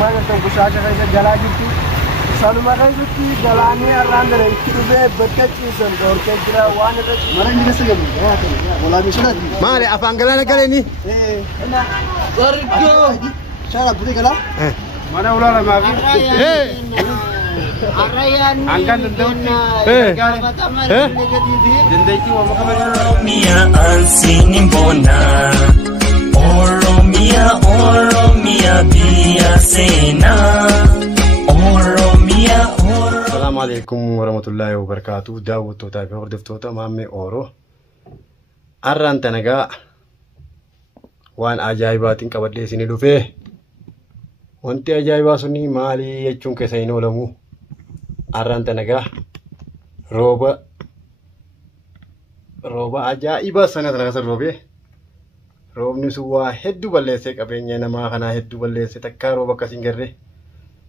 maal ta'u bushaasha keessa galaa jirti. Saluma keessatti galaanni arraan itti dhufee bakka ciisan dhorkee jira waan irratti. Mara inni keessa galu. Walaa bishaati. Maali afaan galaana galeeni? Gargoo. Shaara butee galaa? Mana ulala maafi? Arayaan angkan danda'u. Dandeettii waan makabalee. Oromia ansinin bona. Oromia biya sena. Assalamualaikum warahmatullahi wabarakatuh. Daawwattoota fi hordoftoota Maammee Ooroo. Arraan tanagaa waan ajaa'ibaatiin qabadhee isinii dhufee. Wanti ajaa'ibaa suni maali jechuun keessa hin oolamu. Arraan tanagaa rooba ajaa'ibaa sana keessa roobee. Roobni sun waa hedduu balleessee qabeenya namaa kanaa hedduu balleessee takkaa rooba akkasiin garree.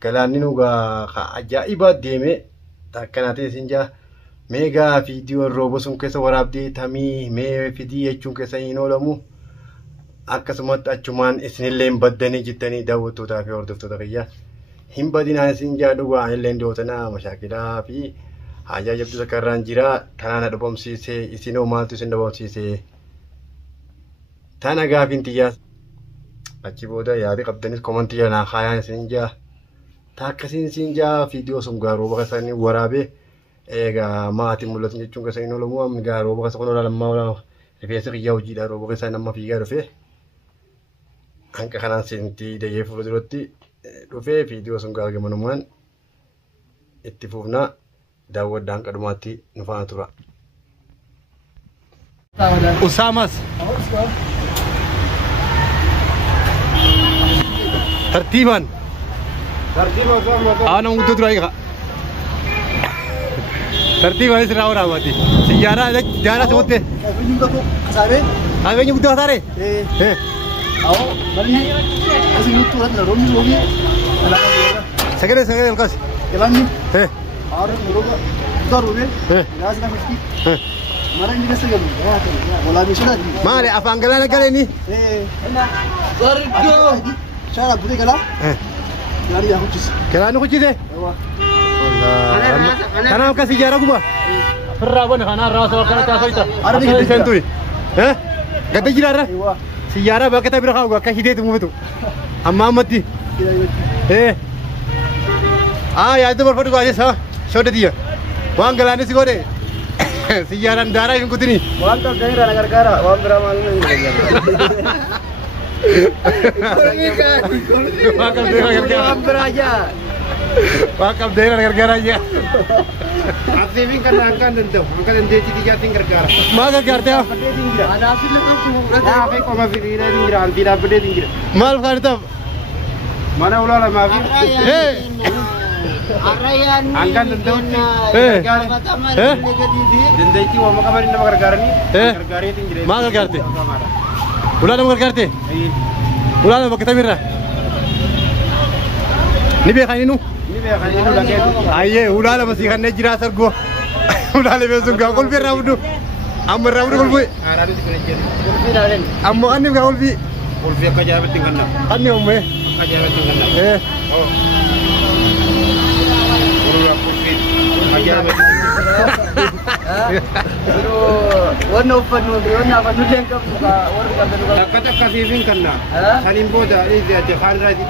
Galaanni nugaa ajaa'ibaa deemee takkanaatee isin jaa meegaa viidiyoon rooba sun keessa waraabdee tamii mee fidii jechuun keessa hin oolamu. Akkasumatti achumaan isinillee hin baddanii jittanii daawwattootaa fi hordoftoota kiyyaa hin badinaa isin jaa dhugaa anillee dootanaa mashaakilaa fi hajaa jabduu takka irraan jira tanaan dhabamsiisee isinoo maaltu isin dhabamsiisee tana gaafin tiyyaas achi booda yaada qabdanis komantii jalaa kaayaan isin jaa takkasiin isin jaa viidiyoo sun gaaroo bakka isaanii waraabee eegaa maatiin mul'atan jechuun keessa hin oolamu amma gaaroo bakka isa kun lammaa oolama rifeensa kiyyaa hojiidhaa rooba keessa nama fiigaa dhufee hanqa kanaan seentii dayee fuula duratti dhufee viidiyoo sun gaargamanumaan itti fufnaa daawwaddaa hanqa dhumaatti nu faana tura. Usaamas tartiiban أنا مودو ترايقة ترتيب هذه سراورة ماتي سيارة جانا سوته أبين مودو هتاري أو بلي أسي نوتو هذا رومي رومي سكرة القاس كلامي عارف روبا دار روبي ناس نمشي مرة إني بس يوم ولا بيشنا ما عليه أفان قلنا قلني غرقو شارع بودي كلا كلام نقول كذا. كلام كاسي جارا كوبا. فرابون خانا راس وكنا كاسويتا. أرني كده سنتوي. ها؟ قد جيرارا. سيارة بقى تبي رخاوغا كهيدة تمو بتو. أما متي. إيه. يا itu berfoto aja sah. Show dia. Wang galane sih kode. Siyara darah yang kutini. Wang tak daerah negara. Wang beramal ini. Wakaf daerah gara-garanya. Aktifin kan angkan tentu, angkan tentu tiga tinggal gara. Maka kartu? Ada hasil kan semua. Apa kau mau fikir ini tinggal, tidak beda tinggal. Mal kartu? Mana ulala maafi? Arayaan angkan tentu. Gara. Dandeettii waan makabalee nama gara ni. Gara tinggal. Maka kartu? Ulah nama kartu? Ulah nama kita birra. Ni biar kain ini. Aye, udah lah masih kan nejira sergo. Udah lebih suka kau biar ramudu. Amar ramudu kau bi. Ammo kan ni kau bi. Kau bi apa jalan tinggal nak? Kan ni omme. Apa jalan tinggal nak? Oh. Kau bi. Apa jalan tinggal? Warna penuh yang kebuka. Kata kasihin kan nak? Saling boda ini dia kan rajin.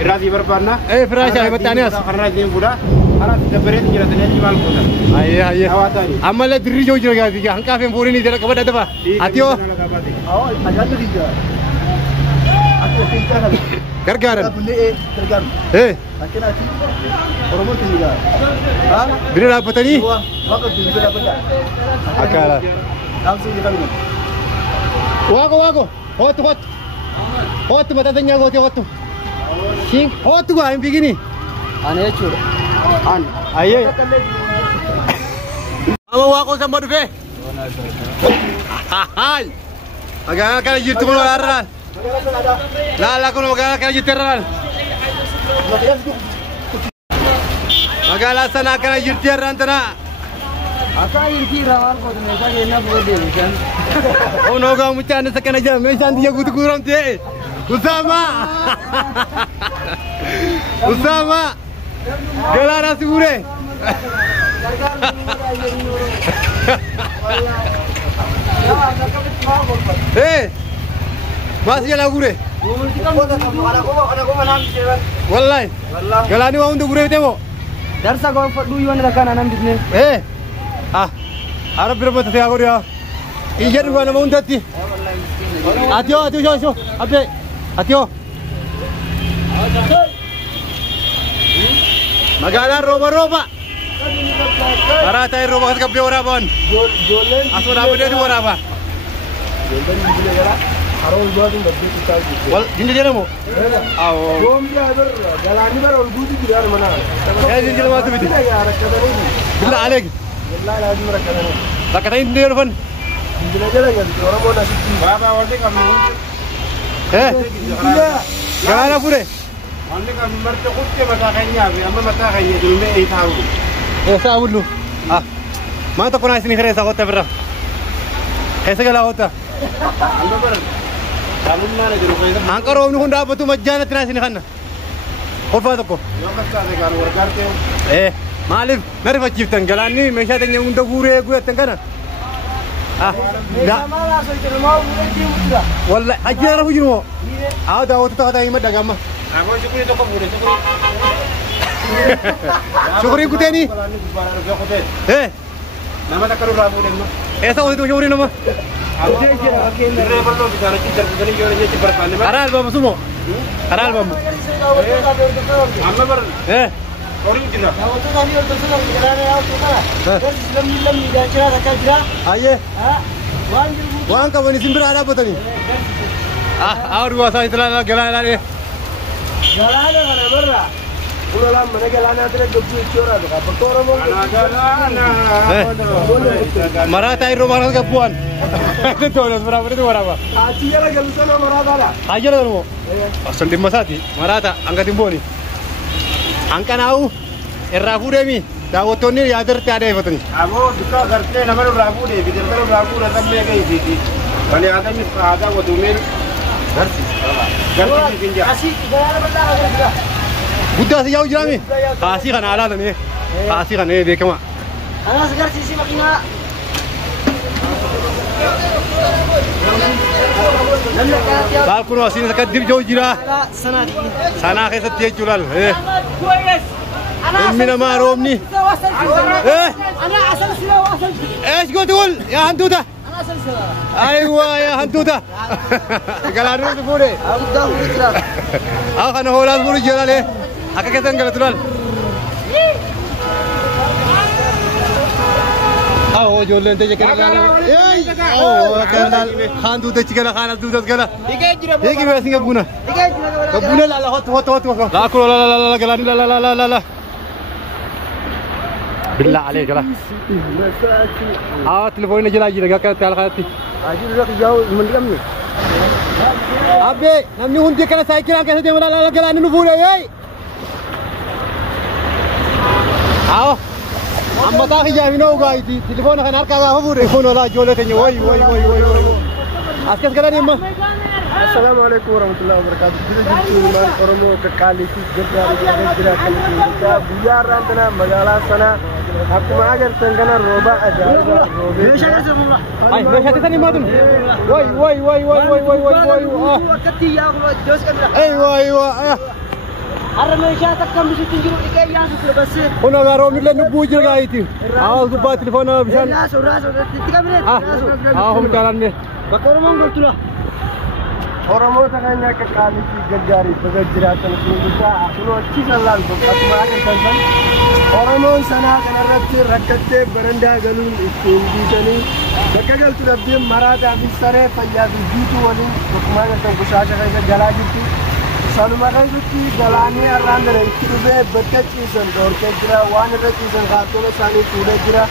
Iradi berparna. Frasa hebat tanias. Karena dia muda, karena tidak beri tinggal tanya jual muda. Aye. Awatari. Amalnya diri jauh juga tiga. Angka yang puri ni tidak kepada apa? Atio. Oh, ada tu tiga. Aku tinggal. Gargaran. Gargaran. Akhirnya nanti orang mau tinggal. Beri apa tadi? Waktu tinggal apa tak? Akala. Langsung kita minum. Wago. Hot mata tanya hot. Sing, tu gua yang begini. Aneh cur. Aye. Kamu wako sama duve. Hai. Agak kali jitu kalau aran. Lala kalau agak kali jitu aran. Agak alasan akan jitu aran tanah. Akan jitu aran kau tu mereka ni nak boleh kan? Oh no, kamu macam sekarang aja. Macam dia kutu kurang tu. Usama. Usama. Galana Sibure. Masih jalan gure. Wallahi. Galani wa undu gure temo. Darsa go fadu yon da kana nan bisne. Arab berapa tu saya dia? Ijar gua nama undu ti. Atio jo. Abe. Atio. Magala roba. Marata roba ka kapyo ora bon. Aso na bude ora ba. Wal jindi dia mo. Gom dia galani bar ol gudi dia mana. Jindi ma tu bidi. Bila aleg. Wallahi lazim rakana. Rakatain dia fan. Jindi jala gitu orang mau nasi. Baba order kami. Galana pure. Order kami marte kutte mata kaynya, amma mata kaynya dulu me tahu. Sa ulu. Mana tak kena sini kerja kota berapa? Kaisa gala kota. Amma bar. Kamun mana dulu kayda. Angkar om nu hunda batu majjana tina sini kana. Korfa tako. Yokas ka de kan wargarte. Malif, nari faciftan galani mesha tanya unda gure gue tengkana. Da. Wallahi ajara hujuro. Ada waktu tak ada imat dagama. Aku syukuri to ko bude syukuri. Syukuri kuteni. Nama tak karu rabu den ma. Esa waktu syukuri nama. Driver lo bicara cinta begini yo ni cibar pan ma. Aral bam sumo. Aral bam. Amma bar. Ori jina. Aye. Wan ka bani simbira ada apa tadi? Aur gua sa itla galana le. Galana kana barra. Ulah mana galana tere dobu chora da. Pakora mo. Galana. Marata iro marata ka puan. Itu los berapa itu berapa? Aci ya gal sana marada la. Aja lah mo. Asal di masati. Marata angkat timboni. Angka nau. Rabu demi. Dawotoni ya ada tiada apa tadi? Abo duka garte nama rabu de bidir rabu ratam me gay didi. Bali ada mi ada wo dumen. Garsi. Garsi pinja. Asik galana benda agak. Buddha sih jauh jerami. Kasih kan ala nih. Kasih kan ini dia kema. Anak segar sisi makina. Bal kuno sini sekat dip jauh jira. Sana ke setiap julal. Ini nama Romni. Anak asal Sulawesi. Betul. Ya hantu dah. Aywa ya hantu dah. Galanu tu pure. Aku dah bergerak. Aku kan holas buru jalan le. Aku kata enggak betul. Oh jualan tu je kena. Oh kena hantu tu cikala khana tu tu kena. Iki biasa singa buna. Buna la hot. La aku la galani la. بالله عليك لا تليفوني جلاجي لك تعال خالتي اجي لك جاو من يمي ابي نمني هندي كان سايكل كان دي لا لا نفول اي اما تاخي جاي نو غايتي تليفون كان اركا فور تليفون لا جولتني وي اسكت كلام يما السلام عليكم ورحمة الله وبركاته. Kita jumpa orang kekali si Jepara Jepara kita biar rantana magala sana. Aku mengajar tengkana roba aja. Ay, mesha tani madun. Woi. Waktu ya aku jos kan. Woi. Arah mesha tak kami situ ikai yang sudah besar. Ono garo mille nu bujir gaiti. Awas gua telepon bisa. Raso 3 menit. Hum jalan ni. Bakor monggo tulah. Oromo takanya ke kali si gajari pegajiratan kita aku cisalan tu aku mengajar tengkan. Oromo sana kana rakate beranda galun indi tani. Bakagal tu rabbi marada bisare fayyad jitu wali aku mengajar tengku saja kaya galaji tu. Selalu makan itu galani arandere ikirube bekat cisan dor kira wan cisan katolo sani sudah kira.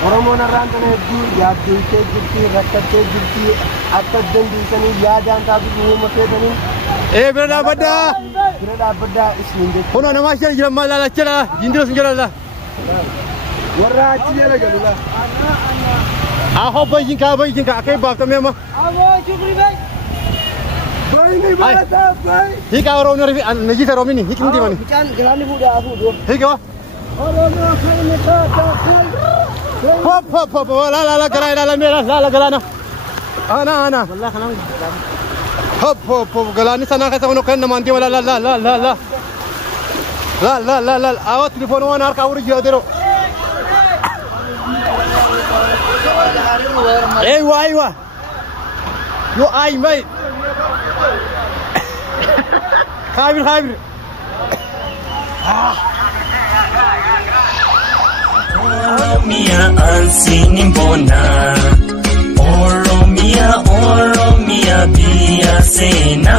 Oromo narantane du ya du ke jirti rakate jirti atat den di sani ya dan tabi mu maketani berada beda isminde ono nama shel jira mala chala jindro sinjala la warra chiyala galula ho bajin ka akai bab to mema abo chukri bhai Ini bata, bay. Hika Oromo ni najisa Oromo ni hikin di mani. Bukan gelani muda aku do. Hika. Oromo kali ni bata. Hop la galana. Ana. Wallah kanang. Hop galani sana kasa uno kan namanti wala la. La awat telefon wana arka uri jadero. Aywa. Yo ay mate. Khabir. Oromia ansinimbona. Oromia biasena.